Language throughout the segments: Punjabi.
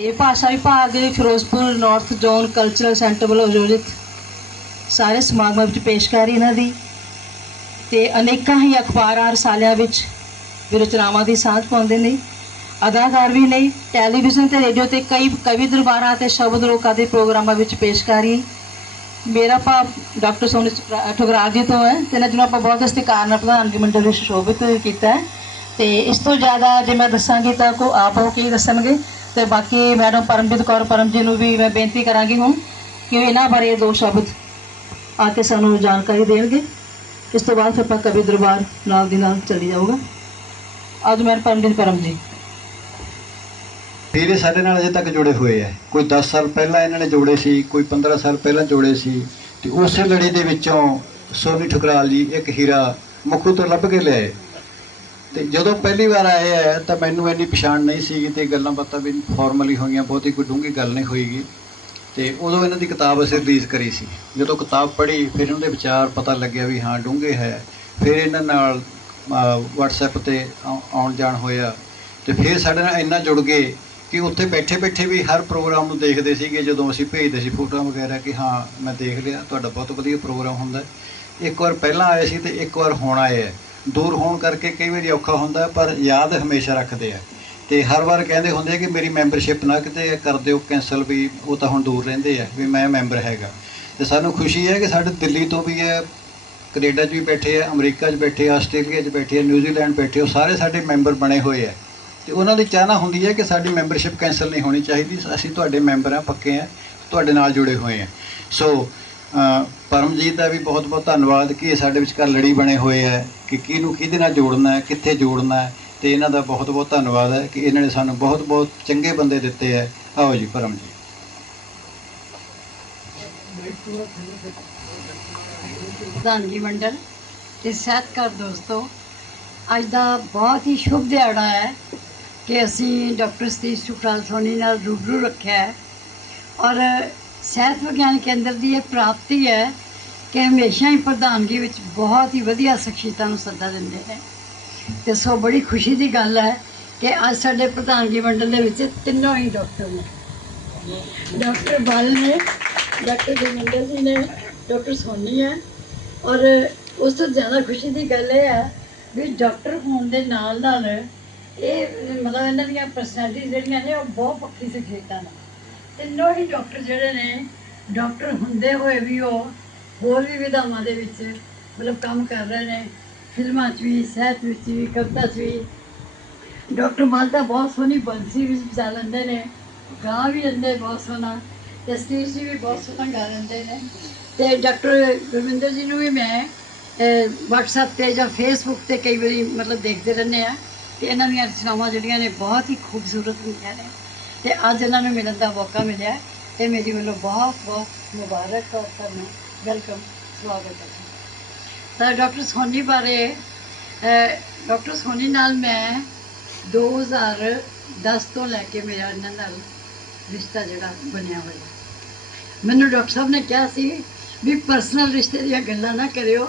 ਇਹ ਭਾਸ਼ਾ ਵਿਭਾਗ Firozpur north zone cultural centre ਵੱਲੋਂ ਆਯੋਜਿਤ ਸਾਰੇ ਸਮਾਗਮਾਂ ਵਿੱਚ ਪੇਸ਼ਕਾਰੀ ਇਹਨਾਂ ਦੀ ਤੇ ਅਨੇਕਾਂ ਹੀ ਅਖਬਾਰਾਂ ਰਸਾਲਿਆਂ ਵਿੱਚ ਵੀ ਰਚਨਾਵਾਂ ਦੀ ਸਾਂਝ ਪਾਉਂਦੇ ਨੇ। ਅਦਾਕਾਰ ਵੀ ਨੇ ਟੈਲੀਵਿਜ਼ਨ ਤੇ ਰੇਡੀਓ ਤੇ ਕਈ ਕਵੀ ਦਰਬਾਰਾਂ ਤੇ ਸ਼ਬਦ ਲੋਕਾਂ ਦੇ ਪ੍ਰੋਗਰਾਮਾਂ ਵਿੱਚ ਪੇਸ਼ਕਾਰੀ। ਮੇਰਾ ਭਾਵ ਡਾਕਟਰ ਸੋਨੀ ਠੁਕਰਾਲ ਜੀ ਤੋਂ ਹੈ ਤੇ ਇਹਨਾਂ ਜਿਹਨੂੰ ਆਪਾਂ ਬਹੁਤ ਸਤਿਕਾਰ ਨਾਲ ਪ੍ਰਧਾਨਗੀ ਮੰਡਲ ਵਿੱਚ ਸ਼ੋਭਿਤ ਕੀਤਾ ਹੈ। ਤੇ ਇਸ ਤੋਂ ਜ਼ਿਆਦਾ ਜੇ ਮੈਂ ਦੱਸਾਂਗੀ ਤਾਂ ਕੋ, ਆਪ ਹੋ ਕੇ ਦੱਸਣਗੇ? ਤੇ ਬਾਕੀ ਮੈਡਮ ਪਰਮਜੀਤ ਕੌਰ ਪਰਮ ਜੀ ਨੂੰ ਵੀ ਮੈਂ ਬੇਨਤੀ ਕਰਾਂਗੀ ਹੁਣ ਕਿ ਇਹਨਾਂ ਬਾਰੇ ਦੋ ਸ਼ਬਦ ਆ ਕੇ ਸਾਨੂੰ ਜਾਣਕਾਰੀ ਦੇਣਗੇ। ਇਸ ਤੋਂ ਬਾਅਦ ਫਿਰ ਆਪਾਂ ਕਵੀ ਦਰਬਾਰ ਨਾਲ ਦੀ ਨਾਲ ਚੱਲੀ ਜਾਊਗਾ। ਅੱਜ ਮੈਂ ਪਰਮਜੀਤ ਪਰਮ ਜੀ ਫਿਰ ਇਹ ਸਾਡੇ ਨਾਲ ਅਜੇ ਤੱਕ ਜੁੜੇ ਹੋਏ ਆ। ਕੋਈ 10 ਸਾਲ ਪਹਿਲਾਂ ਇਹਨਾਂ ਨੇ ਜੋੜੇ ਸੀ, ਕੋਈ 15 ਸਾਲ ਪਹਿਲਾਂ ਜੋੜੇ ਸੀ। ਤੇ ਉਸੇ ਲੜੀ ਦੇ ਵਿੱਚੋਂ ਸੋਨੀ ਠੁਕਰਾਲ ਜੀ ਇੱਕ ਹੀਰਾ ਮੁੱਖੂ ਤੋਂ ਲੱਭ ਕੇ ਲਿਆਏ। ਤੇ ਜਦੋਂ ਪਹਿਲੀ ਵਾਰ ਆਏ ਆ, ਤਾਂ ਮੈਨੂੰ ਇੰਨੀ ਪਛਾਣ ਨਹੀਂ ਸੀ ਤੇ ਗੱਲਾਂ ਬਾਤਾਂ ਵੀ ਫਾਰਮਲੀ ਹੋਈਆਂ, ਬਹੁਤੀ ਕੋਈ ਡੂੰਘੀ ਗੱਲ ਨਹੀਂ ਹੋਈਗੀ। ਤੇ ਉਦੋਂ ਇਹਨਾਂ ਦੀ ਕਿਤਾਬ ਅਸੀਂ ਰਿਲੀਜ਼ ਕਰੀ ਸੀ। ਜਦੋਂ ਕਿਤਾਬ ਪੜ੍ਹੀ, ਫਿਰ ਇਹਨਾਂ ਦੇ ਵਿਚਾਰ ਪਤਾ ਲੱਗਿਆ ਵੀ ਹਾਂ, ਡੂੰਘੇ ਹੈ। ਫਿਰ ਇਹਨਾਂ ਨਾਲ WhatsApp ਤੇ ਆਉ- ਆਉਣ ਜਾਣ ਹੋਇਆ। ਤੇ ਫਿਰ ਸਾਡੇ ਨਾਲ ਇੰਨਾ ਜੁੜ ਗਏ ਕਿ ਉੱਥੇ ਬੈਠੇ ਬੈਠੇ ਵੀ ਹਰ ਪ੍ਰੋਗਰਾਮ ਨੂੰ ਦੇਖਦੇ ਸੀਗੇ, ਜਦੋਂ ਅਸੀਂ ਭੇਜਦੇ ਸੀ ਫੋਟੋਆਂ ਵਗੈਰਾ ਕਿ ਹਾਂ, ਮੈਂ ਦੇਖ ਲਿਆ, ਤੁਹਾਡਾ ਬਹੁਤ ਵਧੀਆ ਪ੍ਰੋਗਰਾਮ ਹੁੰਦਾ। ਇੱਕ ਵਾਰ ਪਹਿਲਾਂ ਆਏ ਸੀ ਤੇ ਇੱਕ ਵਾਰ ਹੁਣ ਆਏ ਹੈ ਦੂਰ ਹੋਣ ਕਰਕੇ ਕਈ ਵਾਰੀ ਔਖਾ ਹੁੰਦਾ, ਪਰ ਯਾਦ ਹਮੇਸ਼ਾ ਰੱਖਦੇ ਆ। ਤੇ ਹਰ ਵਾਰ ਕਹਿੰਦੇ ਹੁੰਦੇ ਆ ਕਿ ਮੇਰੀ ਮੈਂਬਰਸ਼ਿਪ ਨਾ ਕਿਤੇ ਕਰ ਦਿਓ ਕੈਨਸਲ ਵੀ, ਉਹ ਤਾਂ ਹੁਣ ਦੂਰ ਰਹਿੰਦੇ ਆ, ਵੀ ਮੈਂ ਮੈਂਬਰ ਹੈਗਾ। ਤੇ ਸਾਨੂੰ ਖੁਸ਼ੀ ਹੈ ਕਿ ਸਾਡੇ ਦਿੱਲੀ ਤੋਂ ਵੀ ਹੈ ਕੈਨੇਡਾ 'ਚ ਵੀ ਬੈਠੇ ਆ, ਅਮਰੀਕਾ 'ਚ ਬੈਠੇ ਆ, ਆਸਟ੍ਰੇਲੀਆ 'ਚ ਬੈਠੇ ਆ ਨਿਊਜ਼ੀਲੈਂਡ ਬੈਠੇ ਉਹ ਸਾਰੇ ਸਾਡੇ ਮੈਂਬਰ ਬਣੇ ਹੋਏ ਆ। ਤੇ ਉਹਨਾਂ ਦੀ ਚਾਹਨਾ ਹੁੰਦੀ ਹੈ ਕਿ ਸਾਡੀ ਮੈਂਬਰਸ਼ਿਪ ਕੈਨਸਲ ਨਹੀਂ ਹੋਣੀ ਚਾਹੀਦੀ। ਅਸੀਂ ਤੁਹਾਡੇ ਮੈਂਬਰ ਆ, ਪੱਕੇ ਆ, ਤੁਹਾਡੇ ਨਾਲ ਜੁੜੇ ਹੋਏ ਆ। ਸੋ ਪਰਮਜੀਤ ਦਾ ਵੀ ਬਹੁਤ ਬਹੁਤ ਧੰਨਵਾਦ ਕਿ ਇਹ ਸਾਡੇ ਵਿਚਕਾਰ ਲੜੀ ਬਣੇ ਹੋਏ ਹੈ ਕਿ ਕਿਹਨੂੰ ਕਿਹਦੇ ਨਾਲ ਜੋੜਨਾ ਹੈ, ਕਿੱਥੇ ਜੋੜਨਾ ਹੈ ਤੇ ਇਹਨਾਂ ਦਾ ਬਹੁਤ ਬਹੁਤ ਧੰਨਵਾਦ ਹੈ ਕਿ ਇਹਨਾਂ ਨੇ ਸਾਨੂੰ ਬਹੁਤ ਬਹੁਤ ਚੰਗੇ ਬੰਦੇ ਦਿੱਤੇ ਹੈ। ਆਓ ਜੀ, ਪਰਮਜੀਤ। ਪ੍ਰਧਾਨਗੀ ਮੰਡਲ ਤੇ ਸਹਿਤਕਾਰ ਦੋਸਤੋ, ਅੱਜ ਦਾ ਬਹੁਤ ਹੀ ਸ਼ੁਭ ਦਿਹਾੜਾ ਹੈ ਕਿ ਅਸੀਂ ਡਾਕਟਰ ਸਤੀਸ਼ ਸੁਖਰਾਲ ਸੋਨੀ ਨਾਲ ਰੂਬਰੂ ਰੱਖਿਆ ਹੈ ਔਰ ਸਿਹਤ ਵਿਗਿਆਨ ਕੇਂਦਰ ਦੀ ਇਹ ਪ੍ਰਾਪਤੀ ਹੈ ਕਿ ਹਮੇਸ਼ਾ ਹੀ ਪ੍ਰਧਾਨਗੀ ਵਿੱਚ ਬਹੁਤ ਹੀ ਵਧੀਆ ਸ਼ਖਸੀਅਤਾਂ ਨੂੰ ਸੱਦਾ ਦਿੰਦੇ ਨੇ। ਤੇ ਸੋ ਬੜੀ ਖੁਸ਼ੀ ਦੀ ਗੱਲ ਹੈ ਕਿ ਅੱਜ ਸਾਡੇ ਪ੍ਰਧਾਨਗੀ ਮੰਡਲ ਦੇ ਵਿੱਚ ਤਿੰਨੋਂ ਹੀ ਡਾਕਟਰ ਨੇ। ਡਾਕਟਰ ਬਲ ਨੇ, ਡਾਕਟਰ ਜਮਿੰਦਰ ਜੀ ਨੇ, ਡਾਕਟਰ ਸੋਨੀ ਹੈ। ਔਰ ਉਸ ਤੋਂ ਜ਼ਿਆਦਾ ਖੁਸ਼ੀ ਦੀ ਗੱਲ ਇਹ ਹੈ ਵੀ ਡਾਕਟਰ ਹੋਣ ਦੇ ਨਾਲ ਨਾਲ ਇਹ ਮਤਲਬ ਇਹਨਾਂ ਦੀਆਂ ਪਰਸਨੈਲਿਟੀ ਜਿਹੜੀਆਂ ਨੇ ਉਹ ਬਹੁਤ ਪੱਕੀ ਸਿਖੇਤਾਂ ਨੇ। ਤਿੰਨੋਂ ਹੀ ਡਾਕਟਰ ਜਿਹੜੇ ਨੇ, ਡਾਕਟਰ ਹੁੰਦੇ ਹੋਏ ਵੀ ਉਹ ਹੋਰ ਵੀ ਵਿਧਾਵਾਂ ਦੇ ਵਿੱਚ ਮਤਲਬ ਕੰਮ ਕਰ ਰਹੇ ਨੇ। ਫਿਲਮਾਂ 'ਚ ਵੀ, ਸਾਹਿਤ ਵਿੱਚ ਵੀ, ਕਵਿਤਾ 'ਚ ਵੀ। ਡਾਕਟਰ ਮਾਲਤਾ ਬਹੁਤ ਸੋਹਣੀ ਬੰਸੀ ਵੀ ਵਜਾ ਲੈਂਦੇ ਨੇ। ਗਾ ਵੀ ਲੈਂਦੇ ਬਹੁਤ ਸੋਹਣਾ। ਤੇ ਸਟੇਜ ਜੀ ਵੀ ਬਹੁਤ ਸੋਹਣਾ ਗਾ ਲੈਂਦੇ ਨੇ। ਤੇ ਡਾਕਟਰ ਗੁਰਵਿੰਦਰ ਜੀ ਨੂੰ ਵੀ ਮੈਂ WhatsApp ਤੇ ਜਾਂ Facebook ਤੇ ਕਈ ਵਾਰੀ ਮਤਲਬ ਦੇਖਦੇ ਰਹਿੰਦੇ ਆ। ਤੇ ਇਹਨਾਂ ਦੀਆਂ ਰਚਨਾਵਾਂ ਜਿਹੜੀਆਂ ਨੇ ਬਹੁਤ ਹੀ ਖੂਬਸੂਰਤ ਹੁੰਦੀਆਂ ਨੇ। ਤੇ ਅੱਜ ਇਹਨਾਂ ਨੂੰ ਮਿਲਣ ਦਾ ਮੌਕਾ ਮਿਲਿਆ ਤੇ ਮੇਰੀ ਵੱਲੋਂ ਬਹੁਤ ਬਹੁਤ ਮੁਬਾਰਕ ਔਰ ਤੁਹਾਨੂੰ ਵੈਲਕਮ ਸਵਾਗਤ ਹੈ। ਤਾਂ ਡਾਕਟਰ ਸੋਨੀ ਬਾਰੇ ਅਹ, ਡਾਕਟਰ ਸੋਨੀ ਨਾਲ ਮੈਂ 2010 ਤੋਂ ਲੈ ਕੇ ਮੇਰਾ ਇਹਨਾਂ ਨਾਲ ਰਿਸ਼ਤਾ ਜਿਹੜਾ ਬਣਿਆ ਹੋਇਆ ਮੈਨੂੰ ਡਾਕਟਰ ਸਾਹਿਬ ਨੇ ਕਿਹਾ ਸੀ ਵੀ ਪਰਸਨਲ ਰਿਸ਼ਤੇ ਦੀਆਂ ਗੱਲਾਂ ਨਾ ਕਰਿਓ।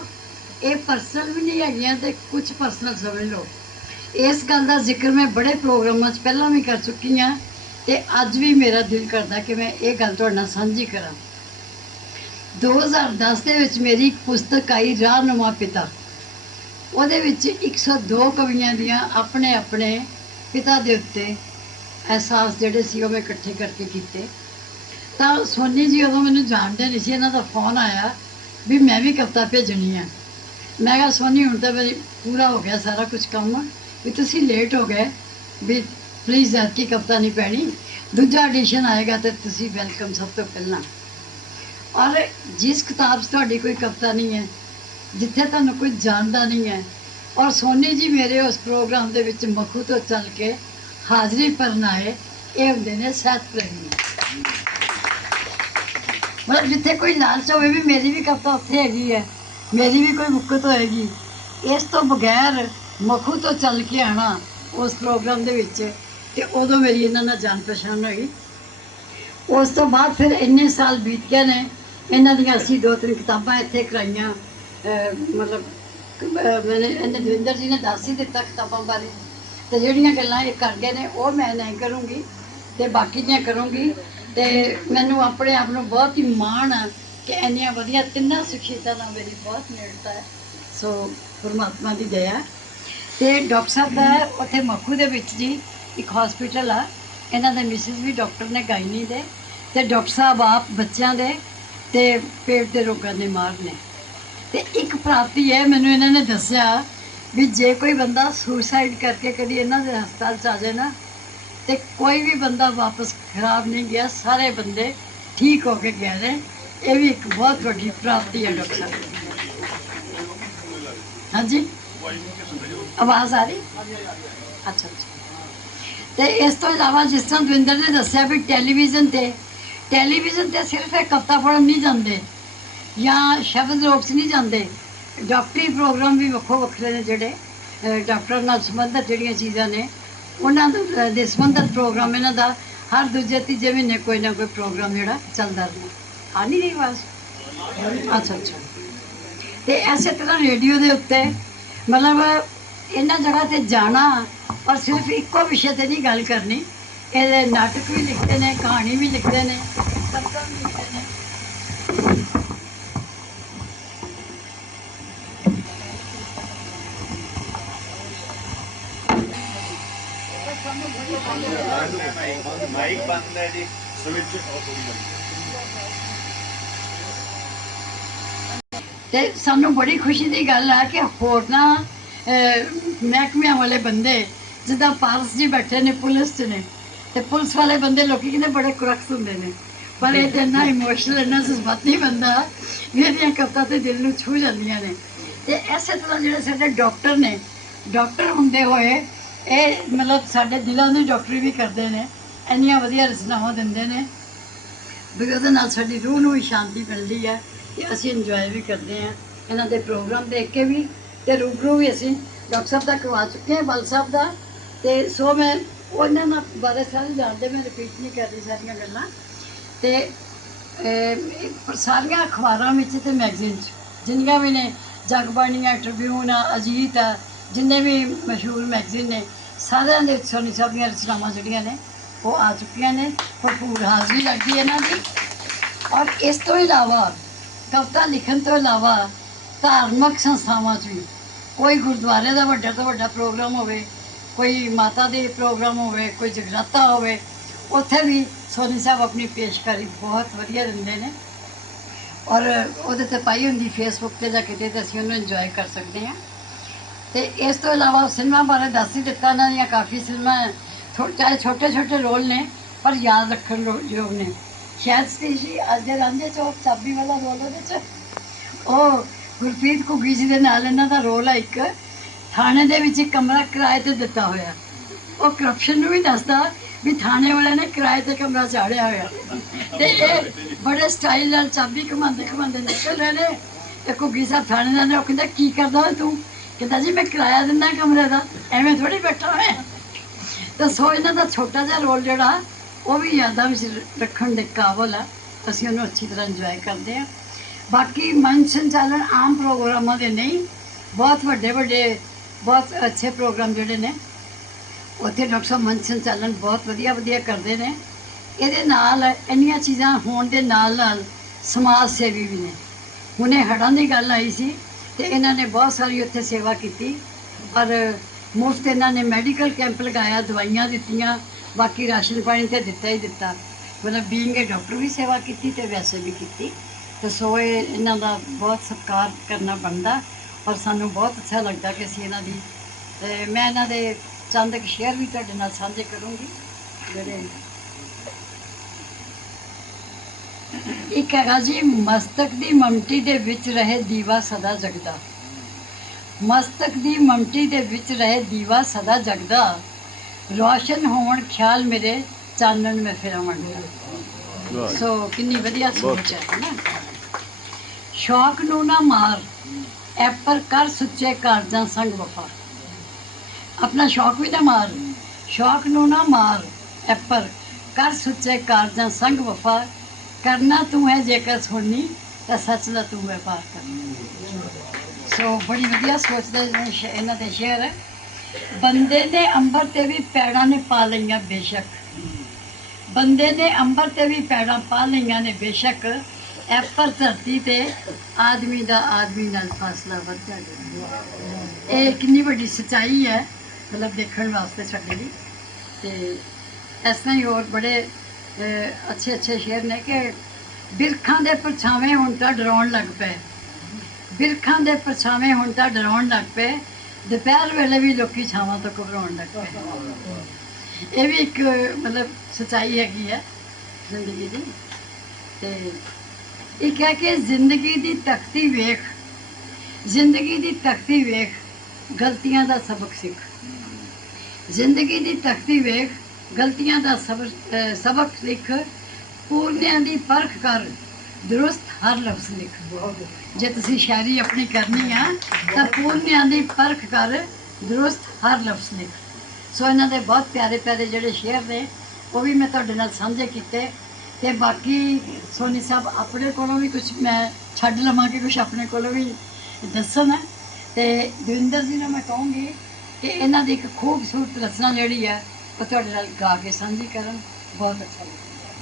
ਇਹ ਪਰਸਨਲ ਵੀ ਨਹੀਂ ਹੈਗੀਆਂ ਤੇ ਕੁਝ ਪਰਸਨਲ ਸਮਝ ਲਓ। ਇਸ ਗੱਲ ਦਾ ਜ਼ਿਕਰ ਮੈਂ ਬੜੇ ਪ੍ਰੋਗਰਾਮਾਂ 'ਚ ਪਹਿਲਾਂ ਵੀ ਕਰ ਚੁੱਕੀ ਹਾਂ। ਤੇ ਅੱਜ ਵੀ ਮੇਰਾ ਦਿਲ ਕਰਦਾ ਕਿ ਮੈਂ ਇਹ ਗੱਲ ਤੁਹਾਡੇ ਨਾਲ ਸਾਂਝੀ ਕਰਾਂ। 2010 ਦੇ ਵਿੱਚ ਮੇਰੀ ਪੁਸਤਕ ਆਈ, ਰਾਹਨੁਮਾ ਪਿਤਾ। ਉਹਦੇ ਵਿੱਚ 102 ਕਵੀਆਂ ਦੀਆਂ ਆਪਣੇ ਆਪਣੇ ਪਿਤਾ ਦੇ ਉੱਤੇ ਅਹਿਸਾਸ ਜਿਹੜੇ ਸੀ ਉਹ ਮੈਂ ਇਕੱਠੇ ਕਰਕੇ ਕੀਤੇ। ਤਾਂ ਸੋਨੀ ਜੀ ਉਦੋਂ ਮੈਨੂੰ ਜਾਣਦੇ ਨਹੀਂ ਸੀ, ਇਹਨਾਂ ਦਾ ਫੋਨ ਆਇਆ ਵੀ ਮੈਂ ਵੀ ਕਵਿਤਾ ਭੇਜਣੀ ਆ। ਮੈਂ ਕਿਹਾ, ਸੋਨੀ, ਹੁਣ ਤਾਂ ਮੇਰੀ ਪੂਰਾ ਹੋ ਗਿਆ ਸਾਰਾ ਕੁਝ ਕੰਮ। ਵੀ ਤੁਸੀਂ ਲੇਟ ਹੋ ਗਏ। ਵੀ ਪਲੀਜ਼ ਐਤਕੀ ਕਵਿਤਾ ਨਹੀਂ ਪੈਣੀ ਦੂਜਾ ਐਡੀਸ਼ਨ ਆਏਗਾ ਤੇ ਤੁਸੀਂ ਵੈਲਕਮ ਸਭ ਤੋਂ ਪਹਿਲਾਂ ਔਰ ਜਿਸ ਕਿਤਾਬ 'ਚ ਤੁਹਾਡੀ ਕੋਈ ਕਵਿਤਾ ਨਹੀਂ ਹੈ ਜਿੱਥੇ ਤੁਹਾਨੂੰ ਕੋਈ ਜਾਣਦਾ ਨਹੀਂ ਹੈ ਔਰ ਸੋਨੀ ਜੀ ਮੇਰੇ ਉਸ ਪ੍ਰੋਗਰਾਮ ਦੇ ਵਿੱਚ ਮਖੂ ਤੋਂ ਚੱਲ ਕੇ ਹਾਜ਼ਰੀ ਭਰਨ ਆਏ ਇਹ ਹੁੰਦੇ ਨੇ ਸਹਿਤ ਪ੍ਰੇਮੀ ਮਤਲਬ ਜਿੱਥੇ ਕੋਈ ਲਾਲਚ ਹੋਵੇ ਵੀ ਮੇਰੀ ਵੀ ਕਵਿਤਾ ਉੱਥੇ ਹੈਗੀ ਹੈ ਮੇਰੀ ਵੀ ਕੋਈ ਮੁਕਤ ਹੋਏਗੀ ਇਸ ਤੋਂ ਬਗੈਰ ਮਖੂ ਤੋਂ ਚੱਲ ਕੇ ਆਣਾ ਉਸ ਪ੍ਰੋਗਰਾਮ ਦੇ ਵਿੱਚ ਤੇ ਉਦੋਂ ਮੇਰੀ ਇਹਨਾਂ ਨਾਲ ਜਾਣ ਪਛਾਣ ਹੋਈ। ਉਸ ਤੋਂ ਬਾਅਦ ਫਿਰ ਇੰਨੇ ਸਾਲ ਬੀਤ ਗਏ ਨੇ, ਇਹਨਾਂ ਦੀਆਂ ਅਸੀਂ ਦੋ ਤਿੰਨ ਕਿਤਾਬਾਂ ਇੱਥੇ ਕਰਾਈਆਂ। ਮਤਲਬ ਮੈਨੇ ਇਹਨੇ ਦਵਿੰਦਰ ਜੀ ਨੇ ਦੱਸ ਹੀ ਦਿੱਤਾ ਕਿਤਾਬਾਂ ਬਾਰੇ। ਤੇ ਜਿਹੜੀਆਂ ਗੱਲਾਂ ਇਹ ਕਰ ਗਏ ਨੇ, ਉਹ ਮੈਂ ਨਹੀਂ ਕਰੂੰਗੀ ਤੇ ਬਾਕੀ ਦੀਆਂ ਕਰੂੰਗੀ। ਤੇ ਮੈਨੂੰ ਆਪਣੇ ਆਪ ਨੂੰ ਬਹੁਤ ਹੀ ਮਾਣ ਆ ਕਿ ਇੰਨੀਆਂ ਵਧੀਆ ਤਿੰਨਾਂ ਸੁਖੀਤਾ ਨਾਲ ਮੇਰੀ ਬਹੁਤ ਨੇੜਤਾ ਹੈ। ਸੋ ਪਰਮਾਤਮਾ ਦੀ ਦਇਆ। ਹੈ। ਤੇ ਡਾਕਟਰ ਸਾਹਿਬ ਦਾ ਉੱਥੇ ਮੱਖੂ ਦੇ ਵਿੱਚ ਜੀ। ਇੱਕ ਹਸਪੀਟਲ ਆ। ਇਹਨਾਂ ਦੇ ਮਿਸਿਸ ਵੀ ਡਾਕਟਰ ਨੇ ਗਾਇਨੀ ਦੇ ਤੇ ਡਾਕਟਰ ਸਾਹਿਬ ਆਪ ਬੱਚਿਆਂ ਦੇ ਤੇ ਪੇਟ ਦੇ ਰੋਗਾਂ ਦੇ ਮਾਰ ਨੇ। ਤੇ ਇੱਕ ਪ੍ਰਾਪਤੀ ਹੈ ਮੈਨੂੰ ਇਹਨਾਂ ਨੇ ਦੱਸਿਆ ਵੀ ਜੇ ਕੋਈ ਬੰਦਾ ਸੁਸਾਈਡ ਕਰਕੇ ਕਦੀ ਇਹਨਾਂ ਦੇ ਹਸਪਤਾਲ ਚ ਆ ਜਾਏ ਨਾ, ਤੇ ਕੋਈ ਵੀ ਬੰਦਾ ਵਾਪਸ ਖਰਾਬ ਨਹੀਂ ਗਿਆ, ਸਾਰੇ ਬੰਦੇ ਠੀਕ ਹੋ ਕੇ ਗਏ ਨੇ। ਇਹ ਵੀ ਇੱਕ ਬਹੁਤ ਵੱਡੀ ਪ੍ਰਾਪਤੀ ਹੈ ਡਾਕਟਰ ਸਾਹਿਬ ਹਾਂਜੀ? ਆਵਾਜ਼ ਆ ਰਹੀ? ਅੱਛਾ ਅੱਛਾ। ਤੇ ਇਸ ਤੋਂ ਇਲਾਵਾ ਜਿਸ ਤਰ੍ਹਾਂ ਦਵਿੰਦਰ ਨੇ ਦੱਸਿਆ ਵੀ ਟੈਲੀਵਿਜ਼ਨ ਤੇ ਟੈਲੀਵਿਜ਼ਨ ਤੇ ਸਿਰਫ ਇੱਕ ਹਫਤਾ ਫੜਨ ਨਹੀਂ ਜਾਂਦੇ ਜਾਂ ਸ਼ਬਦ ਲੋਕ ਨਹੀਂ ਜਾਂਦੇ। ਡਾਕਟਰੀ ਪ੍ਰੋਗਰਾਮ ਵੀ ਵੱਖੋ ਵੱਖਰੇ ਨੇ ਜਿਹੜੇ, ਅਹ ਡਾਕਟਰ ਨਾਲ ਸੰਬੰਧਿਤ ਜਿਹੜੀਆਂ ਚੀਜ਼ਾਂ ਨੇ, ਉਹਨਾਂ ਦੇ ਸੰਬੰਧਿਤ ਪ੍ਰੋਗਰਾਮ ਇਹਨਾਂ ਦਾ ਹਰ ਦੂਜੇ ਤੀਜੇ ਮਹੀਨੇ ਕੋਈ ਨਾ ਕੋਈ ਪ੍ਰੋਗਰਾਮ ਜਿਹੜਾ ਚੱਲਦਾ ਰਹਿੰਦਾ। ਆ ਨਹੀਂ ਰਹੀ ਆਵਾਜ਼? ਅੱਛਾ ਅੱਛਾ। ਤੇ ਐਸੇ ਤਰ੍ਹਾਂ ਰੇਡੀਓ ਦੇ ਉੱਤੇ, ਮਤਲਬ ਇਹਨਾਂ ਜਗ੍ਹਾ ਤੇ ਜਾਣਾ ਔਰ ਸਿਰਫ ਇੱਕੋ ਵਿਸ਼ੇ ਤੇ ਨਹੀਂ ਗੱਲ ਕਰਨੀ, ਇਹਦੇ ਨਾਟਕ ਵੀ ਲਿਖਦੇ ਨੇ, ਕਹਾਣੀ ਵੀ ਲਿਖਦੇ ਨੇ ਕਵਿਤਾ ਵੀ ਲਿਖਦੇ ਨੇ। ਮਾਈਕ ਬੰਦ ਹੈ ਜੀ ਸਵਿਚ ਆਫ ਹੋ ਗਈ ਤੇ ਸਾਨੂੰ ਬੜੀ ਖੁਸ਼ੀ ਦੀ ਗੱਲ ਆ ਕਿ ਹੋਰਨਾਂ ਮਹਿਕਮਿਆਂ ਵਾਲੇ ਬੰਦੇ ਜਿੱਦਾਂ ਪਾਰਸ ਜੀ ਬੈਠੇ ਨੇ ਪੁਲਿਸ 'ਚ ਨੇ, ਤੇ ਪੁਲਿਸ ਵਾਲੇ ਬੰਦੇ ਲੋਕੀ ਕਹਿੰਦੇ ਬੜੇ ਕੁਰਕਸ ਹੁੰਦੇ ਨੇ। ਪਰ ਇਹ ਤਾਂ ਇੰਨਾ ਇਮੋਸ਼ਨਲ ਇੰਨਾ ਜਜ਼ਬਾਤੀ ਬੰਦਾ ਵੀ ਇਹਦੀਆਂ ਕਵਿਤਾ ਤੇ ਦਿਲ ਨੂੰ ਛੂ ਜਾਂਦੀਆਂ ਨੇ। ਤੇ ਐਸੇ ਤਰ੍ਹਾਂ ਜਿਹੜੇ ਸਾਡੇ ਡਾਕਟਰ ਨੇ, ਡਾਕਟਰ ਹੁੰਦੇ ਹੋਏ ਇਹ ਮਤਲਬ ਸਾਡੇ ਦਿਲਾਂ ਦੀ ਡਾਕਟਰੀ ਵੀ ਕਰਦੇ ਨੇ, ਇੰਨੀਆਂ ਵਧੀਆ ਰਚਨਾਵਾਂ ਦਿੰਦੇ ਨੇ। ਵੀ ਉਹਦੇ ਨਾਲ ਸਾਡੀ ਰੂਹ ਨੂੰ ਵੀ ਸ਼ਾਂਤੀ ਮਿਲਦੀ ਹੈ ਤੇ ਅਸੀਂ ਇੰਜੋਏ ਵੀ ਕਰਦੇ ਹਾਂ। ਇਹਨਾਂ ਦੇ ਪ੍ਰੋਗਰਾਮ ਦੇਖ ਕੇ ਵੀ ਤੇ ਰੂਬਰੂ ਵੀ ਅਸੀਂ ਡਾਕਟਰ ਸਾਹਿਬ ਦਾ ਕਰਵਾ ਚੁੱਕੇ ਹਾਂ, ਬਲ ਸਾਹਿਬ ਦਾ। ਤੇ ਸੋ ਮੈਂ ਉਹਨਾਂ ਨਾਲ ਬਾਰੇ ਸਾਰੇ ਜਾਣਦੇ, ਮੈਂ ਰਿਪੀਟ ਨਹੀਂ ਕਰਦੀ ਸਾਰੀਆਂ ਗੱਲਾਂ। ਤੇ ਸਾਰੀਆਂ ਅਖਬਾਰਾਂ ਵਿੱਚ ਤੇ ਮੈਗਜ਼ੀਨ 'ਚ, ਜਿੰਨੀਆਂ ਵੀ ਨੇ ਜਗਬਾਣੀਆਂ ਟ੍ਰਿਬਿਊਨ ਆ, ਅਜੀਤ ਆ, ਜਿੰਨੇ ਵੀ ਮਸ਼ਹੂਰ ਮੈਗਜ਼ੀਨ ਨੇ, ਸਾਰਿਆਂ ਦੇ ਸੋਨੀ ਸਾਹਿਬ ਦੀਆਂ ਰਚਨਾਵਾਂ ਜਿਹੜੀਆਂ ਨੇ, ਉਹ ਆ ਚੁੱਕੀਆਂ ਨੇ, ਭਰਪੂਰ ਹਾਜ਼ਰੀ ਲੱਗਦੀ ਇਹਨਾਂ ਦੀ। ਔਰ ਇਸ ਤੋਂ ਇਲਾਵਾ, ਕਵਿਤਾ ਲਿਖਣ ਤੋਂ ਇਲਾਵਾ ਧਾਰਮਿਕ ਸੰਸਥਾਵਾਂ 'ਚ ਵੀ, ਕੋਈ ਗੁਰਦੁਆਰੇ ਦਾ ਵੱਡਾ ਤੋਂ ਵੱਡਾ ਪ੍ਰੋਗਰਾਮ ਹੋਵੇ ਕੋਈ ਮਾਤਾ ਦੇ ਪ੍ਰੋਗਰਾਮ ਹੋਵੇ, ਕੋਈ ਜਗਰਾਤਾ ਹੋਵੇ, ਉੱਥੇ ਵੀ ਸੋਨੀ ਸਾਹਿਬ ਆਪਣੀ ਪੇਸ਼ਕਾਰੀ ਬਹੁਤ ਵਧੀਆ ਦਿੰਦੇ ਨੇ। ਔਰ ਉਹਦੇ ਤੇ ਪਾਈ ਹੁੰਦੀ ਫੇਸਬੁੱਕ ਤੇ ਜਾਂ ਕਿਤੇ ਤੇ ਅਸੀਂ ਉਹਨੂੰ ਇੰਜੋਏ ਕਰ ਸਕਦੇ ਹਾਂ। ਤੇ ਇਸ ਤੋਂ ਇਲਾਵਾ ਸਿਨੇਮਾ ਬਾਰੇ ਦੱਸ ਹੀ ਦਿੱਤਾ ਇਹਨਾਂ ਦੀਆਂ ਕਾਫੀ ਸਿਨੇਮਾ ਥੋ- ਚਾਹੇ ਛੋਟੇ ਛੋਟੇ ਰੋਲ ਨੇ, ਪਰ ਯਾਦ ਰੱਖਣ ਯੋ- ਯੋਗ ਨੇ। ਸ਼ਾਇਦ ਸਤੀਸ਼ੀ ਅੱਜ ਦੇ ਰਾਂਝੇ ਚੌਕ ਚਾਬੀ ਵਾਲਾ ਰੋਲ ਉਹਦੇ ਚ। ਉਹ ਗੁਰਪ੍ਰੀਤ ਘੁੱਗੀ ਜੀ ਦੇ ਨਾਲ ਇਹਨਾਂ ਦਾ ਰੋਲ ਹੈ ਇੱਕ। ਥਾਣੇ ਦੇ ਵਿੱਚ ਇੱਕ ਕਮਰਾ ਕਿਰਾਏ ਤੇ ਦਿੱਤਾ ਹੋਇਆ। ਉਹ ਕਰਪਸ਼ਨ ਨੂੰ ਵੀ ਦੱਸਦਾ ਵੀ ਥਾਣੇ ਵਾਲਿਆਂ ਨੇ ਕਿਰਾਏ ਤੇ ਕਮਰਾ ਚਾੜਿਆ ਹੋਇਆ। ਤੇ ਇਹ ਬੜੇ ਸਟਾਈਲ ਨਾਲ ਚਾਬੀ ਘੁਮਾਉਂਦੇ ਘੁਮਾਉਂਦੇ ਨਿਕਲ ਰਹੇ ਨੇ। ਤੇ ਘੁੱਗੀ ਸਾਹਿਬ ਥਾਣੇ ਦਾ ਨੇ ਉਹ ਕਹਿੰਦਾ, ਕੀ ਕਰਦਾ ਓਏ ਤੂੰ? ਕਹਿੰਦਾ, ਜੀ ਮੈਂ ਕਿਰਾਇਆ ਦਿੰਦਾ ਕਮਰੇ ਦਾ, ਐਵੇਂ ਥੋੜੀ ਬੈਠਾ ਹੋਇਆ। ਤਾਂ ਸੋ ਇਹਨਾਂ ਦਾ ਛੋਟਾ ਜਿਹਾ ਰੋਲ ਜਿਹੜਾ, ਉਹ ਵੀ ਯਾਦਾਂ ਵਿੱਚ ਰੱਖਣ ਦੇ ਕਾਬਲ ਆ। ਅਸੀਂ ਉਹਨੂੰ ਅੱਛੀ ਤਰ੍ਹਾਂ ਇੰਜੋਏ ਕਰਦੇ ਆ ਬਾਕੀ ਮਨ ਸੰਚਾਲਨ ਆਮ ਪ੍ਰੋਗਰਾਮਾਂ ਦੇ ਨਹੀਂ, ਬਹੁਤ ਵੱਡੇ ਵੱਡੇ ਬਹੁਤ ਅੱਛੇ ਪ੍ਰੋਗਰਾਮ ਜਿਹੜੇ ਨੇ, ਉੱਥੇ ਡਾਕਟਰ ਸਾਹਿਬ ਮੰਚ ਸੰਚਾਲਨ ਬਹੁਤ ਵਧੀਆ ਵਧੀਆ ਕਰਦੇ ਨੇ। ਇਹਦੇ ਨਾਲ ਇੰਨੀਆਂ ਚੀਜ਼ਾਂ ਹੋਣ ਦੇ ਨਾਲ ਨਾਲ ਸਮਾਜ ਸੇਵੀ ਵੀ ਨੇ। ਹੁਣੇ ਹੜ੍ਹਾਂ ਦੀ ਗੱਲ ਆਈ ਸੀ ਤੇ ਇਹਨਾਂ ਨੇ ਬਹੁਤ ਸਾਰੀ ਉੱਥੇ ਸੇਵਾ ਕੀਤੀ। ਔਰ ਮੁਫਤ ਇਹਨਾਂ ਨੇ ਮੈਡੀਕਲ ਕੈਂਪ ਲਗਾਇਆ, ਦਵਾਈਆਂ ਦਿੱਤੀਆਂ, ਬਾਕੀ ਰਾਸ਼ਨ ਪਾਣੀ ਤੇ ਦਿੱਤਾ ਹੀ ਦਿੱਤਾ। ਮਤਲਬ ਬੀਇੰਗ ਏ ਡਾਕਟਰ ਵੀ ਸੇਵਾ ਕੀਤੀ ਤੇ ਵੈਸੇ ਵੀ ਕੀਤੀ। ਤੇ ਸੋ ਇਹ ਇਹਨਾਂ ਦਾ ਬਹੁਤ ਸਤਿਕਾਰ ਕਰਨਾ ਬਣਦਾ। ਔਰ ਸਾਨੂੰ ਬਹੁਤ ਅੱਛਾ ਲੱਗਦਾ ਕਿ ਅਸੀਂ ਇਹਨਾਂ ਦੀ ਤੇ ਮੈਂ ਇਹਨਾਂ ਦੇ ਚੰਦ ਕੁ ਸ਼ੇਅਰ ਵੀ ਤੁਹਾਡੇ ਨਾਲ ਸਾਂਝੇ ਕਰੂੰਗੀ ਜਿਹੜੇ ਇੱਕ ਹੈਗਾ ਜੀ ਮਸਤਕ ਦੀ ਮਮਟੀ ਦੇ ਵਿੱਚ ਰਹੇ ਦੀਵਾ ਸਦਾ ਜਗਦਾ। ਮਸਤਕ ਦੀ ਮਮਟੀ ਦੇ ਵਿੱਚ ਰਹੇ ਦੀਵਾ ਸਦਾ ਜਗਦਾ। ਰੋਸ਼ਨ ਹੋਣ ਖਿਆਲ ਮੇਰੇ ਚਾਨਣ ਮੈਂ ਫੇਰਾ ਮੰਡਦਾ ਸੋ ਕਿੰਨੀ ਵਧੀਆ ਸੋਚ ਹੈ ਨਾ। ਸ਼ੌਕ ਨੂੰ ਨਾ ਮਾਰ। ਐਪਰ ਕਰ ਸੁੱਚੇ ਕਾਰਜਾਂ ਸੰਗ ਵਫਾ। ਆਪਣਾ ਸ਼ੌਕ ਵੀ ਨਾ ਮਾਰ, ਸ਼ੌਕ ਨੂੰ ਨਾ ਮਾਰ। ਐਪਰ ਕਰ ਸੁੱਚੇ ਕਾਰਜਾਂ ਸੰਗ ਵਫਾ, ਕਰਨਾ ਤੂੰ ਹੈ ਜੇਕਰ ਸੁਣਨੀ, ਤਾਂ ਸੱਚ ਦਾ ਤੂੰ ਵਪਾਰ ਕਰਨਾ ਸੋ ਬੜੀ ਵਧੀਆ ਸੋਚਦੇ ਇਹਨਾਂ ਦੇ ਸ਼ੇਅਰ। ਹੈ ਬੰਦੇ ਨੇ ਅੰਬਰ ਤੇ ਵੀ ਪੈੜਾਂ ਨੇ ਪਾ ਲਈਆਂ ਬੇਸ਼ੱਕ। ਬੰਦੇ ਨੇ ਅੰਬਰ ਤੇ ਵੀ ਪੈੜਾਂ ਪਾ ਲਈਆਂ ਨੇ ਬੇਸ਼ੱਕ। ਐ ਧਰਤੀ ਤੇ ਆਦਮੀ ਦਾ ਆਦਮੀ ਨਾਲ ਫਾਸਲਾ ਵੱਧਦਾ ਜਾਂਦਾ ਇਹ ਕਿੰਨੀ ਵੱਡੀ ਸਚਾਈ ਹੈ, ਮਤਲਬ ਦੇਖਣ ਵਾਸਤੇ ਸਾਡੇ ਲਈ। ਤੇ ਇਸ ਤਰ੍ਹਾਂ ਹੀ ਹੋਰ ਬੜੇ ਅੱਛੇ ਅੱਛੇ ਸ਼ੇਰ ਨੇ ਕਿ ਬਿਰਖਾਂ ਦੇ ਪਰਛਾਵੇਂ ਹੁਣ ਤਾਂ ਡਰਾਉਣ ਲੱਗ ਪਏ। ਬਿਰਖਾਂ ਦੇ ਪਰਛਾਵੇਂ ਹੁਣ ਤਾਂ ਡਰਾਉਣ ਲੱਗ ਪਏ। ਦੁਪਹਿਰ ਵੇਲੇ ਵੀ ਲੋਕੀ ਛਾਵਾਂ ਤੋਂ ਘਬਰਾਉਣ ਲੱਗ ਪਏ। ਇਹ ਵੀ ਇੱਕ, ਮਤਲਬ ਸਚਾਈ ਹੈਗੀ ਹੈ ਜ਼ਿੰਦਗੀ ਦੀ। ਤੇ ਇਹ ਹੈ ਕਿ ਜ਼ਿੰਦਗੀ ਦੀ ਤਖਤੀ ਵੇਖ, ਜ਼ਿੰਦਗੀ ਦੀ ਤਖਤੀ ਵੇਖ, ਗਲਤੀਆਂ ਦਾ ਸਬਕ ਸਿੱਖ। ਜ਼ਿੰਦਗੀ ਦੀ ਤਖਤੀ ਵੇਖ, ਗਲਤੀਆਂ ਦਾ ਸਬਕ ਸਬਕ ਸਿੱਖ, ਪੂਰਨਿਆਂ ਦੀ ਪਰਖ ਕਰ, ਦਰੁਸਤ ਹਰ ਲਫ਼ਜ਼ ਲਿਖ। ਜੇ ਤੁਸੀਂ ਸ਼ਾਇਰੀ ਆਪਣੀ ਕਰਨੀ ਆ, ਤਾਂ ਪੂਰਨਿਆਂ ਦੀ ਪਰਖ ਕਰ, ਦਰੁਸਤ ਹਰ ਲਫ਼ਜ਼ ਲਿਖ। ਸੋ ਇਹਨਾਂ ਦੇ ਬਹੁਤ ਪਿਆਰੇ ਪਿਆਰੇ ਜਿਹੜੇ ਸ਼ੇਰ ਨੇ, ਉਹ ਵੀ ਮੈਂ ਤੁਹਾਡੇ ਨਾਲ ਸਾਂਝੇ ਕੀਤੇ। ਤੇ ਬਾਕੀ ਸੋਨੀ ਸਾਹਿਬ ਆਪਣੇ ਕੋਲੋਂ ਵੀ ਕੁਝ ਮੈਂ ਛੱਡ ਲਵਾਂਗੀ ਕੁਝ ਆਪਣੇ ਕੋਲੋਂ ਵੀ ਦੱਸਣ। ਤੇ ਦਵਿੰਦਰ ਜੀ ਨੂੰ ਮੈਂ ਕਹੂੰਗੀ ਕਿ ਇਹਨਾਂ ਦੀ ਇੱਕ ਖੂਬਸੂਰਤ ਰਚਨਾ ਜਿਹੜੀ ਹੈ, ਉਹ ਤੁਹਾਡੇ ਨਾਲ ਗਾ ਕੇ ਸਾਂਝੀ ਕਰਨ। ਬਹੁਤ ਅੱਛਾ ਲੱਗੇਗਾ